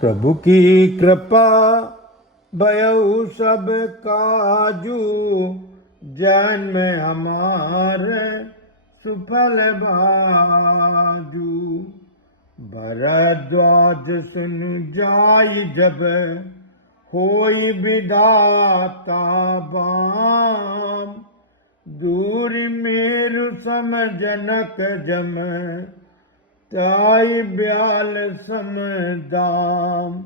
प्रभु की कृपा भयउ सब काजू, जन्म हमारे सुफल बाजू। भरद्वाज सुन जाई जब, होई विधाता बाम। दूर मेरु सम जनक जम, ताई ब्याल सम दाम।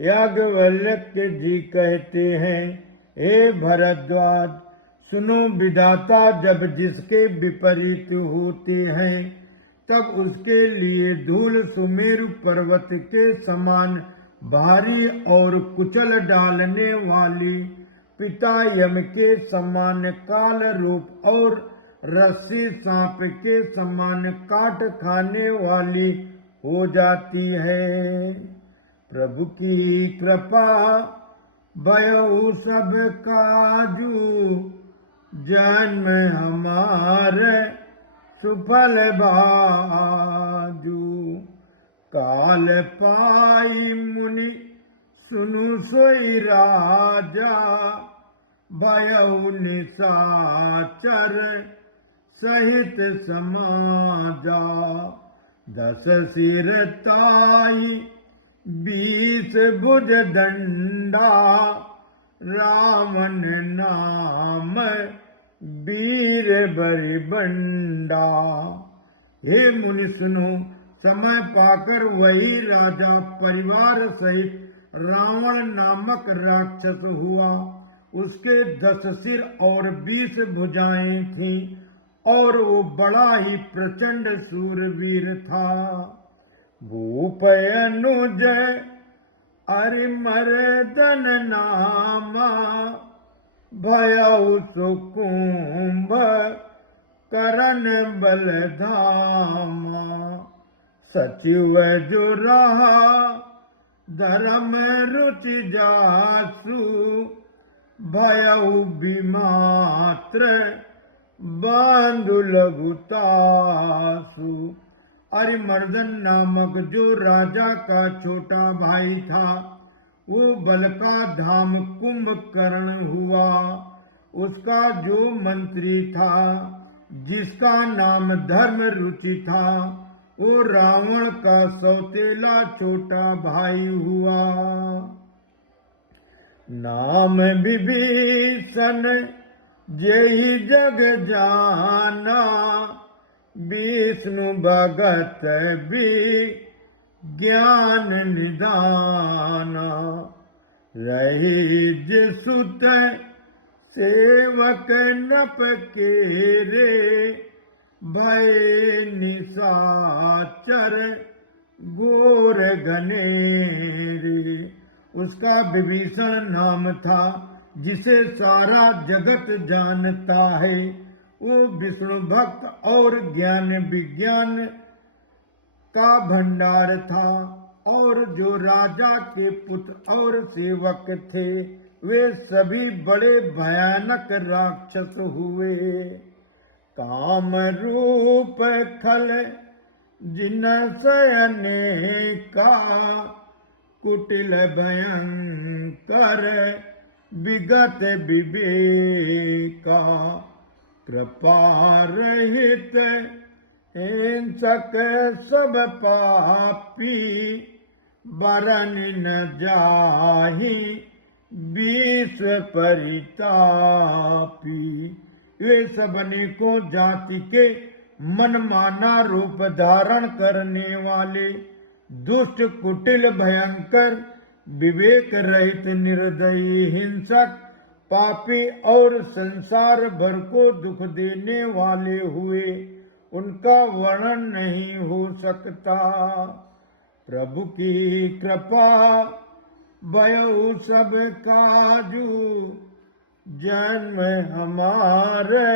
याज्ञवल्क्य जी कहते हैं, हे भरद्वाज, सुनो विधाता जब जिसके विपरीत होते हैं, तब उसके लिए धूल सुमेरु पर्वत के समान भारी और कुचल डालने वाली, पिता यम के समान काल रूप और रस्सी सांप के समान काट खाने वाली हो जाती है। प्रभु की कृपा भयउ सब काजू, जन्म हमारे सुफल बाजू। काल पाई मुनि सुनु सोई राजा, भयउ निशाचर सहित समाजा। 10 सिर ताई 20 भुज दंडा, रावण नाम वीर बरिबंडा। हे मुनि सुनो, समय पाकर वही राजा परिवार सहित रावण नामक राक्षस हुआ। उसके 10 सिर और 20 भुजाएं थीं और वो बड़ा ही प्रचंड सूरवीर था। भूप अनुज अरिमर्दन नामा, भयउ सुकुंभ करण बलधामा। सचिव जो रहा धर्म रुचि जासु, भयउ विमात्र बंधु लघुतासु। अरिमर्दन नामक जो राजा का छोटा भाई था, वो बल का धाम कुंभकर्ण हुआ। उसका जो मंत्री था, जिसका नाम धर्म रुचि था, वो रावण का सौतेला छोटा भाई हुआ। नाम विभीषण जेहि जग जाना, विष्णु भगत भी ज्ञान निधाना। रही जिसुत सेवक नप केरे, भय निशाचर घोर घनेरे। उसका विभीषण नाम था, जिसे सारा जगत जानता है। वो विष्णु भक्त और ज्ञान विज्ञान का भंडार था। और जो राजा के पुत्र और सेवक थे, वे सभी बड़े भयानक राक्षस हुए। काम रूप खल जिनसयने का, कुटिल भयंकर विगत विवेका। कृपा रहित हिंसक सब पापी, बरन न जाहि विश्व परितापी। वे सब अनेकों जाति के मनमाना रूप धारण करने वाले, दुष्ट कुटिल भयंकर विवेक रहित निर्दयी हिंसक पापी और संसार भर को दुख देने वाले हुए। उनका वर्णन नहीं हो सकता। प्रभु की कृपा भयउ सब काजू, जन्म हमारे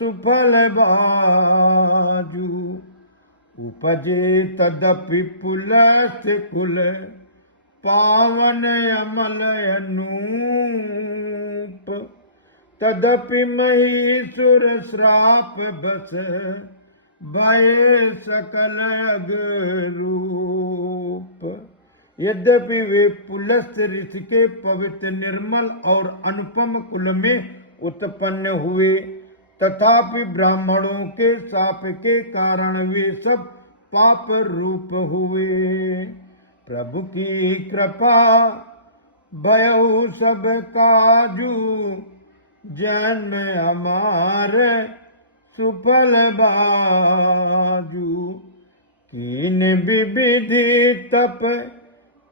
सुफल बाजू। उपजे तदपि पुलस्त कुल, पावन अमल अनूप। तदपि महीसुर श्राप बस, भय सकल अगरूप। यद्यपि वे पुलस्त्य ऋषि के पवित्र निर्मल और अनुपम कुल में उत्पन्न हुए, तथापि ब्राह्मणों के शाप के कारण वे सब पाप रूप हुए। प्रभु की कृपा भयउ सब काजू, जन्म हमारे सुफल बाजू। कीन विविधि तप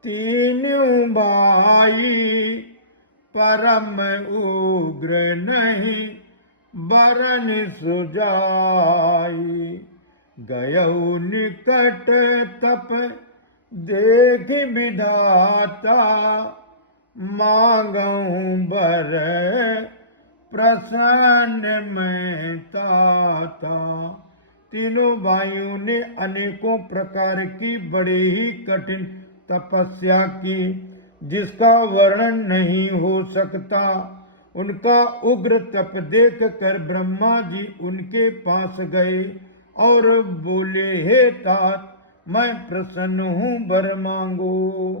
तीनों भाई, परम उग्र नहीं बरन सुजाई। गयौ निकट तप देख विधाता, मांगऊं बर प्रसन्न में ताता। तीनों भाइयों ने अनेकों प्रकार की बड़ी ही कठिन तपस्या की, जिसका वर्णन नहीं हो सकता। उनका उग्र तप देख कर ब्रह्मा जी उनके पास गए और बोले, हे तात, मैं प्रसन्न हूँ, वर मांगो।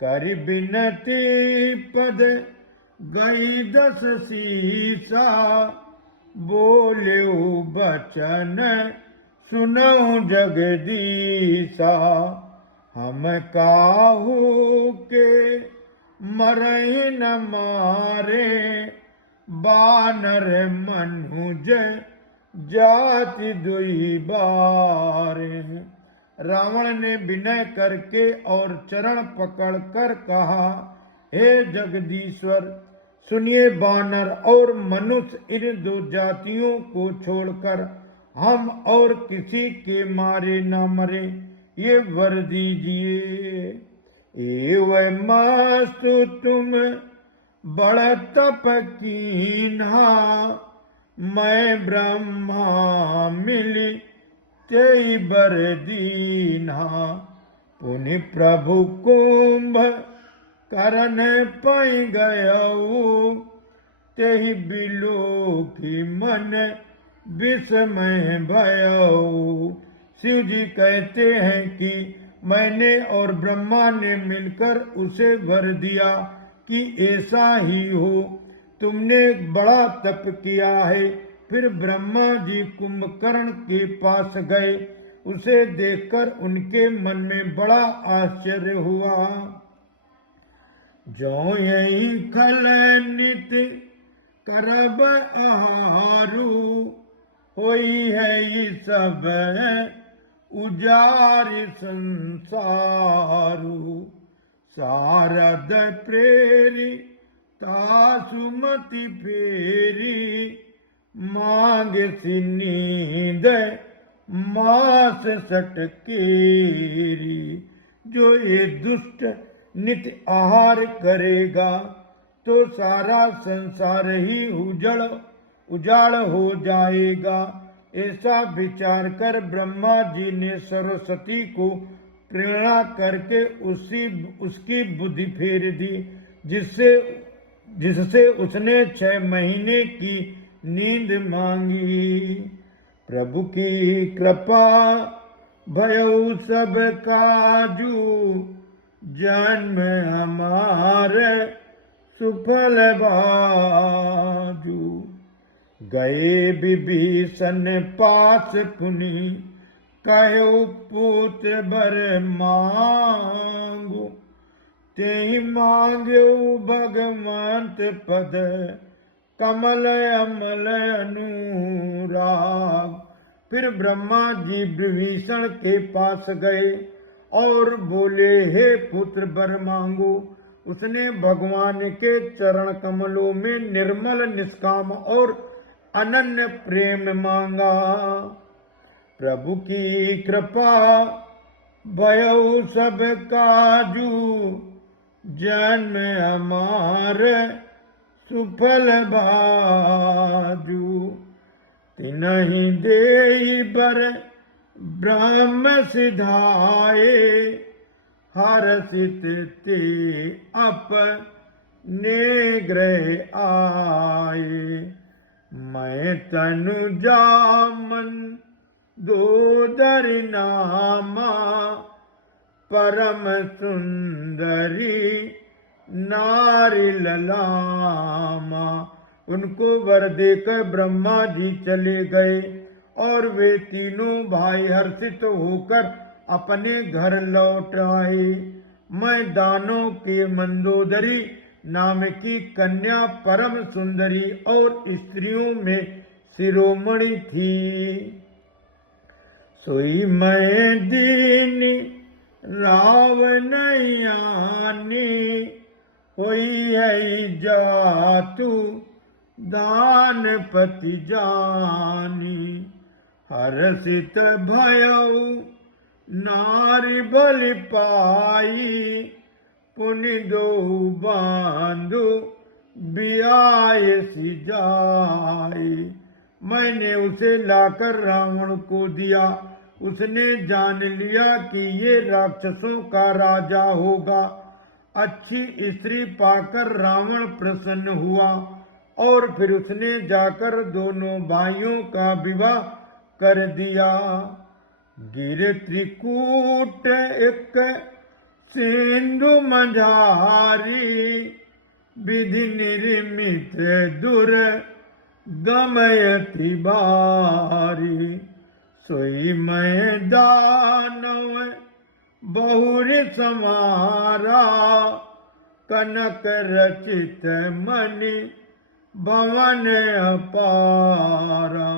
कर बिनती पद गई 10 शीसा, बोल्यो बचन सुनऊ जगदीसा। हम काहू के मरई न मारे, बानर मनुज जाति दुई बारे। रावण ने विनय करके और चरण पकड़कर कहा, हे जगदीश्वर, सुनिए, बानर और मनुष्य इन 2 जातियों को छोड़कर हम और किसी के मारे न मरे, ये वर दीजिए। एवं मास्तु तुम बड़ तप कीन्हा, मैं ब्रह्मा मिली तेई बर दीन्हा। पुनि प्रभु कुंभ करन पै गयऊ, तेहि बिलो की मन विस्मय भयऊ। शिव जी कहते हैं कि मैंने और ब्रह्मा ने मिलकर उसे वर दिया कि ऐसा ही हो। तुमने बड़ा तप किया है। फिर ब्रह्मा जी कुंभकर्ण के पास गए। उसे देखकर उनके मन में बड़ा आश्चर्य हुआ। जो यही खल नित करब आहारू, होई है ये सब उजारि संसारू। शारद प्रेरी तासुमति फेरी, मांग सी नींद मास सटकेरी। जो ये दुष्ट नित्य आहार करेगा तो सारा संसार ही उजाड़ हो जाएगा। ऐसा विचार कर ब्रह्मा जी ने सरस्वती को प्रेरणा करके उसकी बुद्धि फेर दी, जिससे उसने 6 महीने की नींद मांगी। प्रभु की कृपा भयउ सब काजू, जन्म हमारे सुफल बाजू। गए विभीषण पास पुनि, कहो पुत्र बर मांगू। तेहि मांग्यो भगवंत पद, कमल अमल अनुराग। फिर ब्रह्मा जी विभीषण के पास गए और बोले, हे पुत्र वर मांगो। उसने भगवान के चरण कमलों में निर्मल निष्काम और अनन्य प्रेम मांगा। प्रभु की कृपा भयउ सब काजू, जन्म हमारे सुफल बाजू। तिनहि देई बर ब्रह्म सिधाए, हर्षित ते अपने गृह आए। मैं तनु जामन दो दर नामा, परम सुंदरी नारी ललामा। उनको वर देकर ब्रह्मा जी चले गए और वे तीनों भाई हर्षित होकर अपने घर लौट आए। मैं दानों के मंदोदरी नाम की कन्या परम सुंदरी और स्त्रियों में शिरोमणि थी। सोई मैं दीनी रावणयानी होई है जातु दानपति जानी। हर्षित भयउ नारी बलि पाई पुनि दो बांधु बियाय सी जाई। मैंने उसे लाकर रावण को दिया। उसने जान लिया कि ये राक्षसों का राजा होगा। अच्छी स्त्री पाकर रावण प्रसन्न हुआ और फिर उसने जाकर दोनों भाइयों का विवाह कर दिया। गिर त्रिकूट एक सिंधु मझारी विधि निर्मित दुर गमयति बारी। सोई मैं दानव बहुरी समारा कनक रचित मणि भवन अपारा।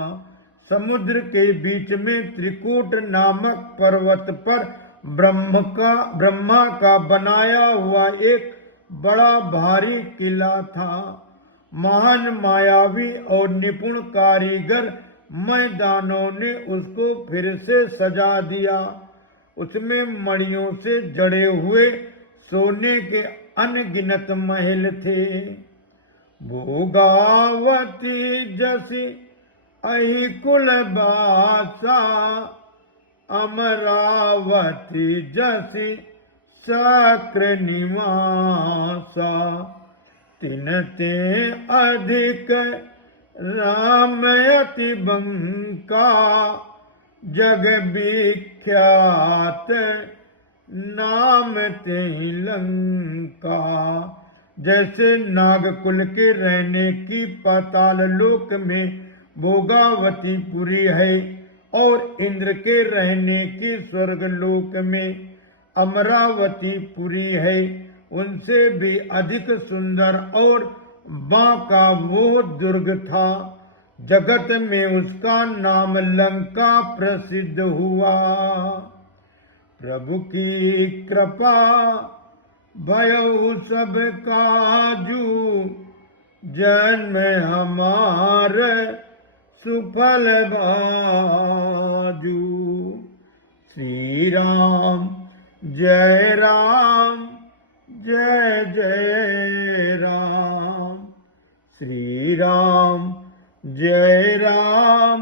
समुद्र के बीच में त्रिकूट नामक पर्वत पर ब्रह्मा का बनाया हुआ एक बड़ा भारी किला था। महान मायावी और निपुण कारीगर मैदानों ने उसको फिर से सजा दिया। उसमें मणियों से जड़े हुए सोने के अनगिनत महल थे। भोगावती जसी अहि कुल बासा अमरावती जसी शक्र निवासा। तिनते अधिक रामयति बंका जग विख्यात नाम ते लंका। जैसे नागकुल के रहने की पाताल लोक में भोगावती पुरी है और इंद्र के रहने की स्वर्ग लोक में अमरावती पुरी है, उनसे भी अधिक सुंदर और बांका वो दुर्ग था। जगत में उसका नाम लंका प्रसिद्ध हुआ। प्रभु की कृपा भयउ सब काजू जन्म हमार सुफल बाजू। श्री राम जय राम जय जय राम। श्री राम जय राम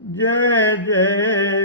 जय जय